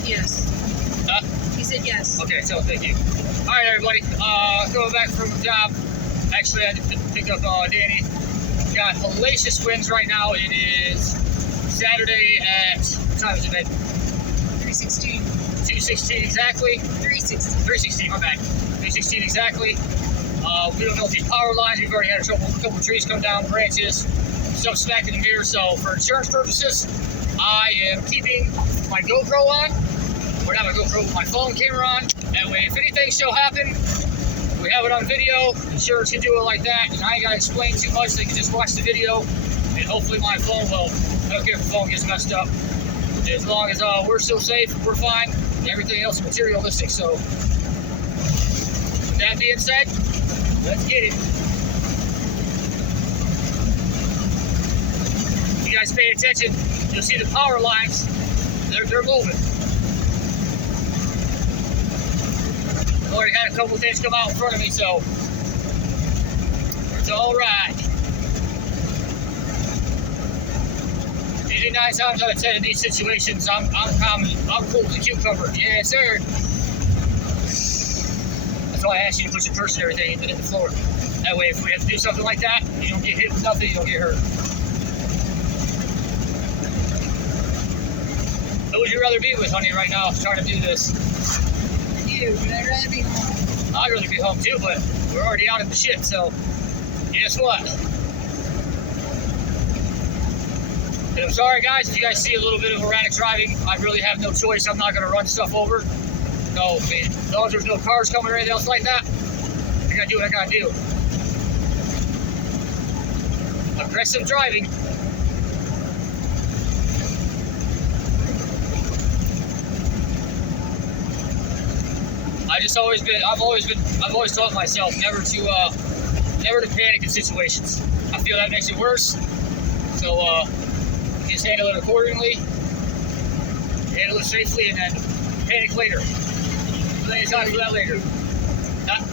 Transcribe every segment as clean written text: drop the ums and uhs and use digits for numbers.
said yes. Huh? He said yes. Okay, so thank you. All right, everybody. Going back from the job. Actually, I had to pick up Danny. We got hellacious winds right now. It is Saturday at, what time is it, babe? 316. 2:16 exactly. 316. 3:16, my bad. 3:16 exactly. We don't know if these power lines, we've already had a couple of trees come down, branches, stuff smacked in the mirror. So for insurance purposes, I am keeping my GoPro on. We're not my GoPro, but my phone camera on. That way, if anything shall happen, we have it on video. Insurance can do it like that, and I ain't got to explain too much. They can just watch the video, and hopefully my phone will. I don't care if the phone gets messed up. As long as we're still safe, we're fine. Everything else is materialistic. So, with that being said, let's get it. If you guys pay attention, you'll see the power lines. They're moving. I've already had a couple of things come out in front of me, so it's all right. Usually 9 times out of 10 in these situations, I'm cool as a cucumber. Yes, sir. That's why I asked you to put your purse and everything in the floor. That way, if we have to do something like that, you don't get hit with nothing, you don't get hurt. Who would you rather be with, honey, right now, trying to do this? You, but I'd rather be home. I'd rather be home too, but we're already out of the shit, so guess what? And I'm sorry, guys, if you guys see a little bit of erratic driving. I really have no choice. I'm not going to run stuff over. No, I mean, as long as there's no cars coming or anything else like that, I got to do what I got to do. Aggressive driving. I've always taught myself never to panic in situations. I feel that makes it worse. So, just handle it accordingly, handle it safely, and then panic later. Plenty of time to do that later. Huh?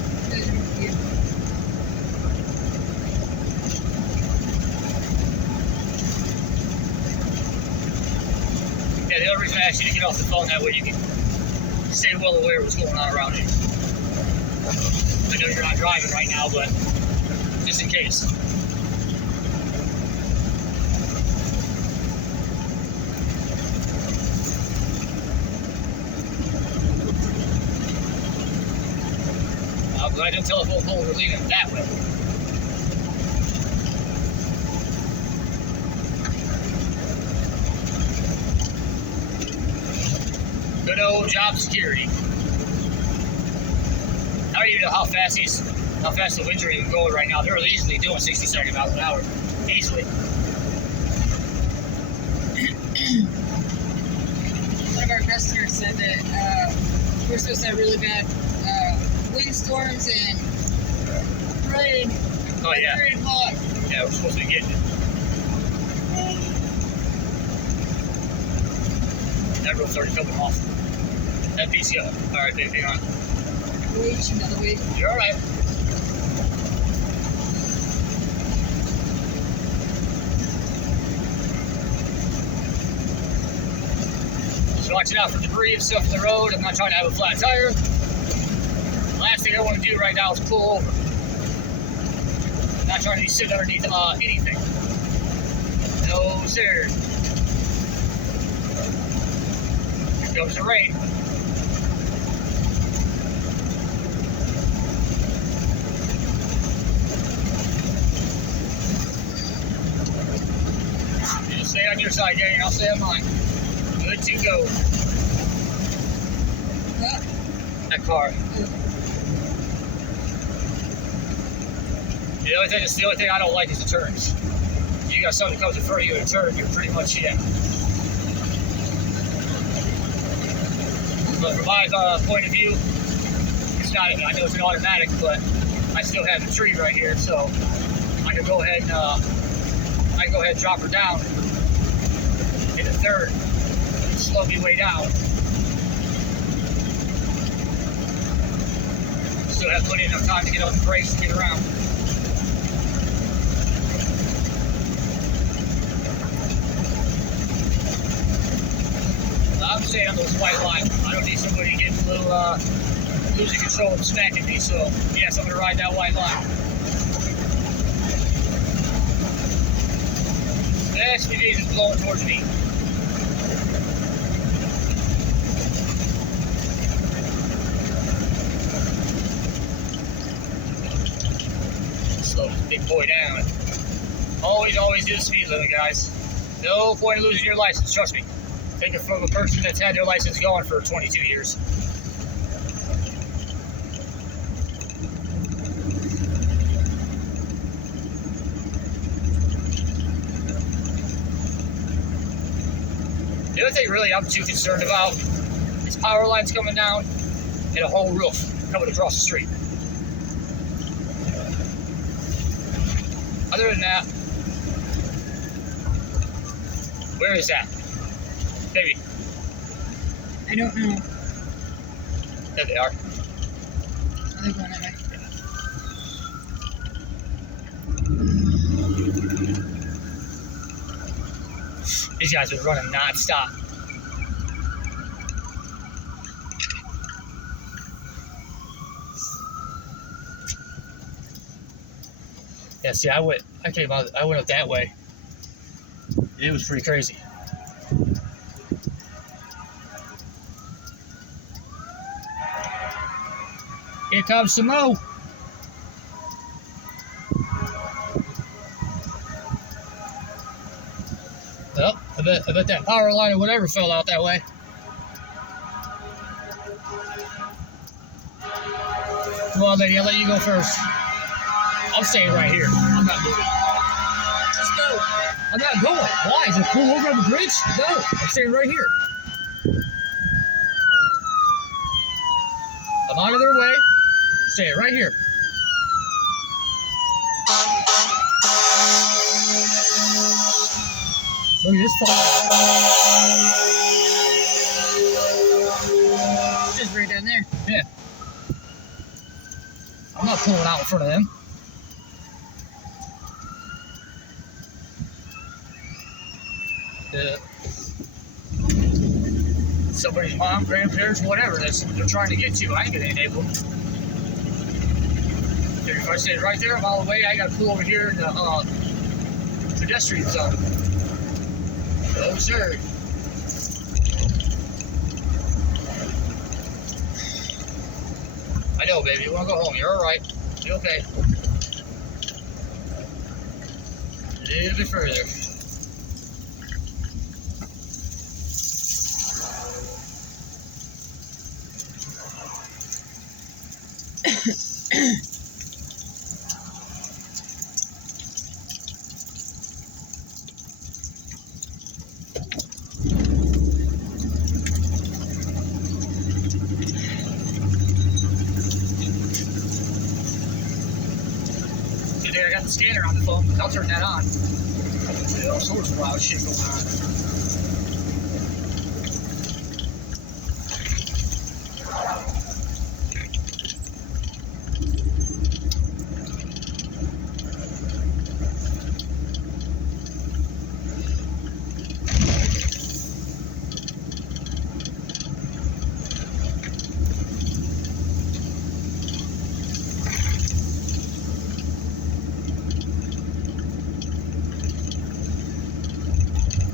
Yeah, the other reason I asked you to get off the phone, that way you can stay well aware of what's going on around you. I know you're not driving right now, but just in case. I didn't telephone pole we're leaving it that way. Good old job security. I don't even know how fast the winds are even going right now. They're easily doing 60 miles an hour. Easily. One of our customers said that we're supposed to have really bad windstorms and rain. Oh, yeah. Very hot. Yeah, we're supposed to be getting it. That road's already coming off. That beats you up. All right, babe, hang on. Wait, another way. You're all right. Just watching out for debris and stuff in the road. I'm not trying to have a flat tire. Last thing I want to do right now is pull over. I'm not trying to be sitting underneath anything. No, sir. Here comes the rain. You just stay on your side, gang, and I'll stay on mine. Good to go. What? That car. The only thing I don't like is the turns. You got something that comes in front of you in a turn, you're pretty much in. But from my point of view, it's not. I know it's an automatic, but I still have the tree right here, so I can go ahead and drop her down in the third, slow me way down. Still have plenty enough time to get on the brakes and get around. I'm staying on those white lines. I don't need somebody getting a little losing control and smacking me. So yes, I'm gonna ride that white line. The SPV is blowing towards me. Slow this big boy down. Always do the speed limit, guys. No point in losing your license, trust me. Take it from a person that's had their license going for 22 years. The other thing really I'm too concerned about is power lines coming down and a whole roof coming across the street. Other than that, where is that? Baby. I don't know. There they are. They're going away. These guys are running non-stop. Yeah, see, I went up that way. It was pretty crazy. Here comes some more. Well, I bet that power line or whatever fell out that way. Come on, lady, I'll let you go first. I'm staying right here. I'm not moving. Just go. I'm not going. Why? Is it pull over on the bridge? No, I'm staying right here. I'm out of their way. Staying right here. Look at this fall. Just right down there. Yeah. I'm not pulling out in front of them. Somebody's mom, grandparents, whatever they're trying to get to. I ain't gonna enable them. If I stay right there a mile away, I gotta pull over here in the pedestrian zone. No, sir. I know, baby. You wanna go home? You're all right. You okay? A little bit further. I got the scanner on the phone. I'll turn that on. There's all sorts of wild shit going on.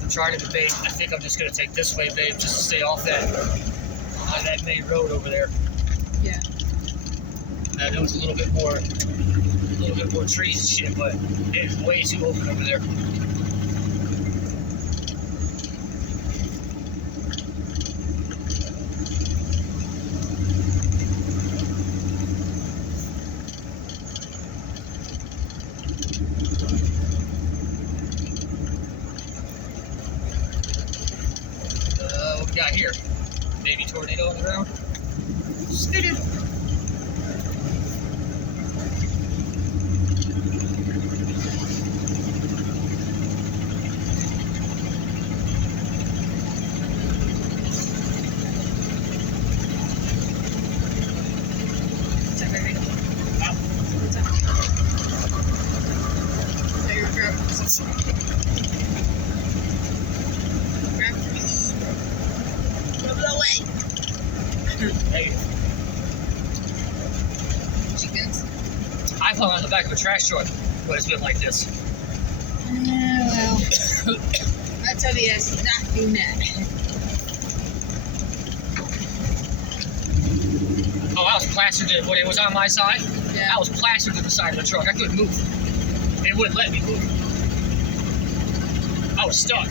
Trying to debate. I think I'm just gonna take this way, babe, just to stay off that main road over there. Yeah. There was a little bit more trees and shit, but it's way too open over there. What we got here? Baby tornado on the ground. Spitted. What's up, baby? What's up? There you go. Grab for me. Negative. Chickens. I've hung on the back of a trash truck when it's been like this. Well, I tell you, it's not doing that. Oh, I was plastered in when it was on my side. Yeah. I was plastered to the side of the truck. I couldn't move. It wouldn't let me move. I was stuck.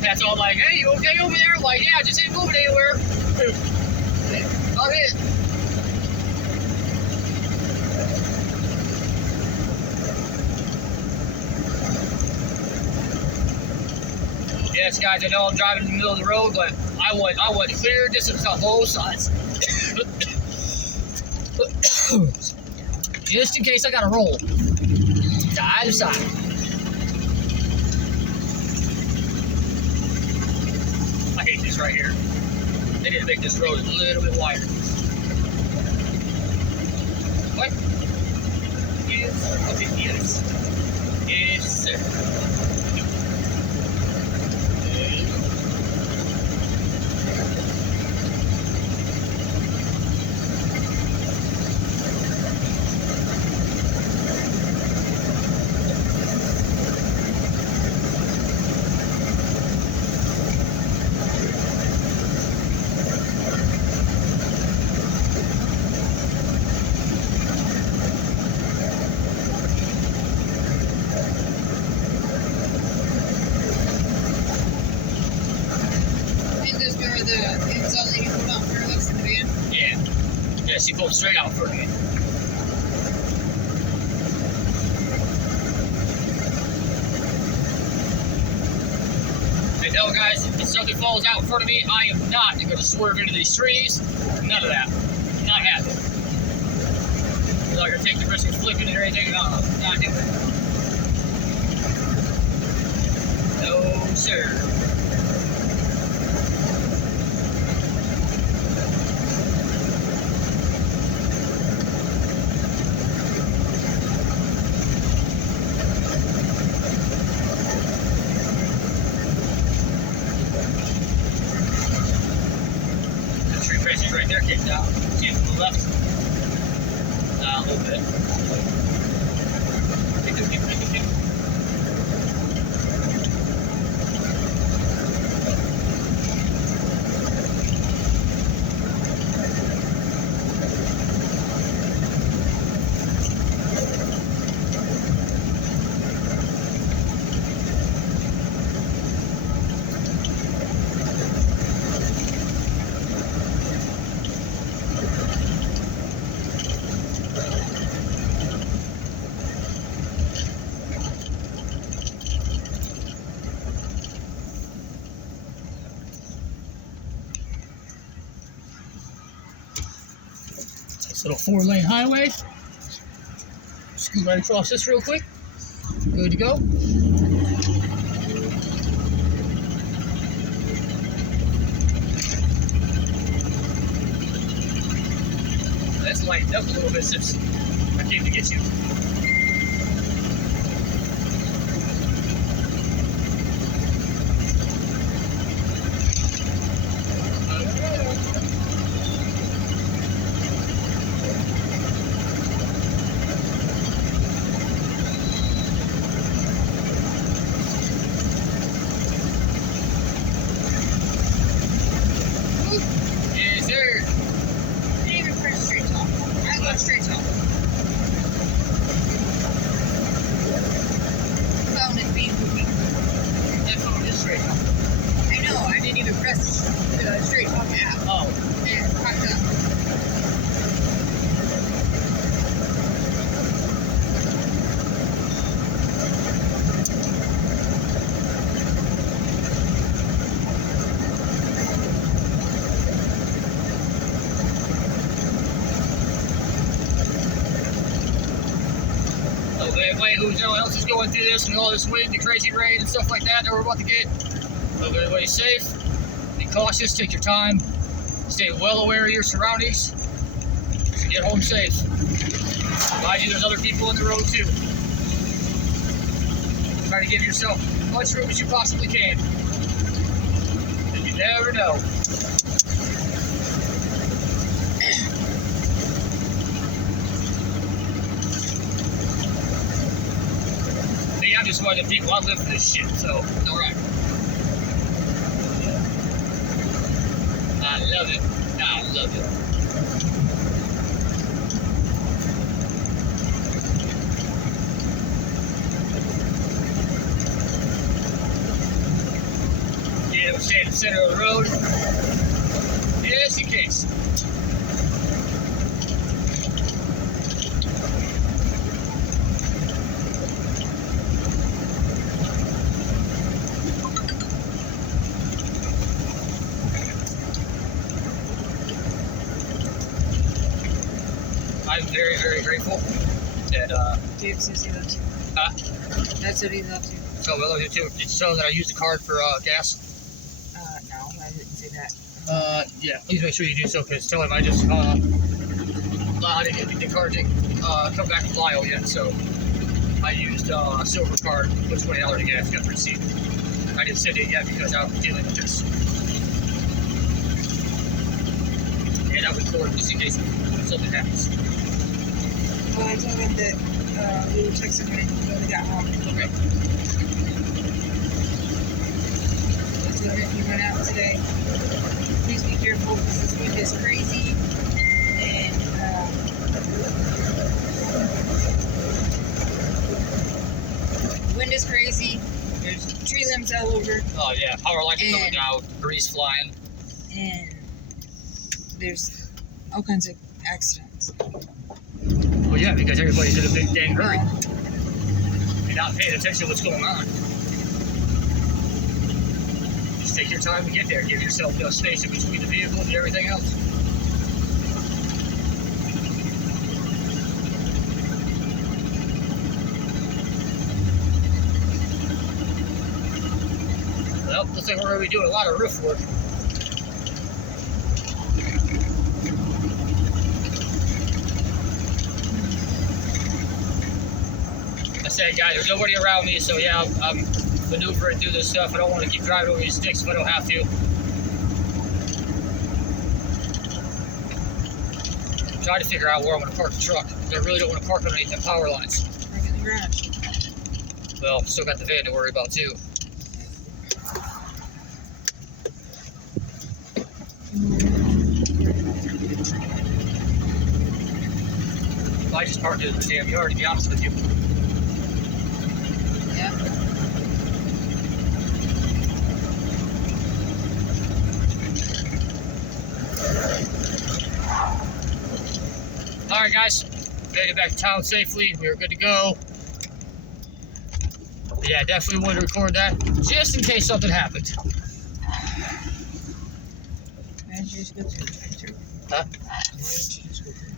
That's all like, hey, you okay over there? I'm like, yeah, I just ain't moving anywhere. Okay. Yes, guys, I know I'm driving in the middle of the road, but I want clear distance on both sides. Just in case I gotta roll. Side to side. I hate this right here. They need to make this road a little bit wider. What? Yes. Okay, yes. Yes, sir. Yeah, she pulled straight out for me. And no, guys, if something falls out in front of me, I am not going to swerve into these trees. None of that. Not happening. I'm not going to take the risk of flipping it or anything. Not doing it. No, sir. Right there, kicked out. See it from the left. A little bit. Kick. Little 4-lane highway. Scoot right across this real quick. Good to go. That's lightened up a little bit since I came to get you. Straight top. Phone is being moving. That phone is straight top. I know, I didn't even press the straight top app. Oh. And it popped up. Who else is going through this and all this wind, the crazy rain and stuff like that we're about to get. Hope everybody's safe. Be cautious, take your time. Stay well aware of your surroundings. Get home safe. Mind you, there's other people on the road too. Try to give yourself as much room as you possibly can. And you never know. just one of the people. I live for this shit, so all right. I love it. I love it. Yeah, we're staying in the center of the road. Just in case. I'm very, very grateful that, Dave says he loves you. huh? That's what he loves you. So, I love you too. Did you tell them that I used the card for, gas? No, I didn't say that. Yeah, please make sure you do so, because tell him I just, I didn't get the card to, come back to Lyle yet, so I used, a silver card, put $20 in gas, got the receipt. I didn't send it yet because I'm dealing with this. And I would record just in case something happens. Well, I told him that we were texting when we got home. Okay. I told him if you went out today, please be careful because this wind is crazy. And the wind is crazy. There's tree limbs all over. Oh, yeah, power lines are coming down, debris flying. And there's all kinds of accidents. Well, yeah, because everybody's in a big dang hurry. You're not paying attention to what's going on. Just take your time to get there. Give yourself space in between the vehicle and everything else. Well, looks like we're going to be doing a lot of roof work. I said, guys, there's nobody around me, so yeah, I'm maneuvering through this stuff. I don't want to keep driving over these sticks if I don't have to. I'm trying to figure out where I'm going to park the truck. I really don't want to park underneath the power lines. Park in the garage. Well, still got the van to worry about too. I just parked it in the damn yard, to be honest with you. Yeah. Alright guys, made it back to town safely. We were good to go. But yeah, definitely wanted to record that just in case something happened. Why did you just go through the factory? Huh? Why did you just go through?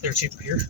They're cheaper here.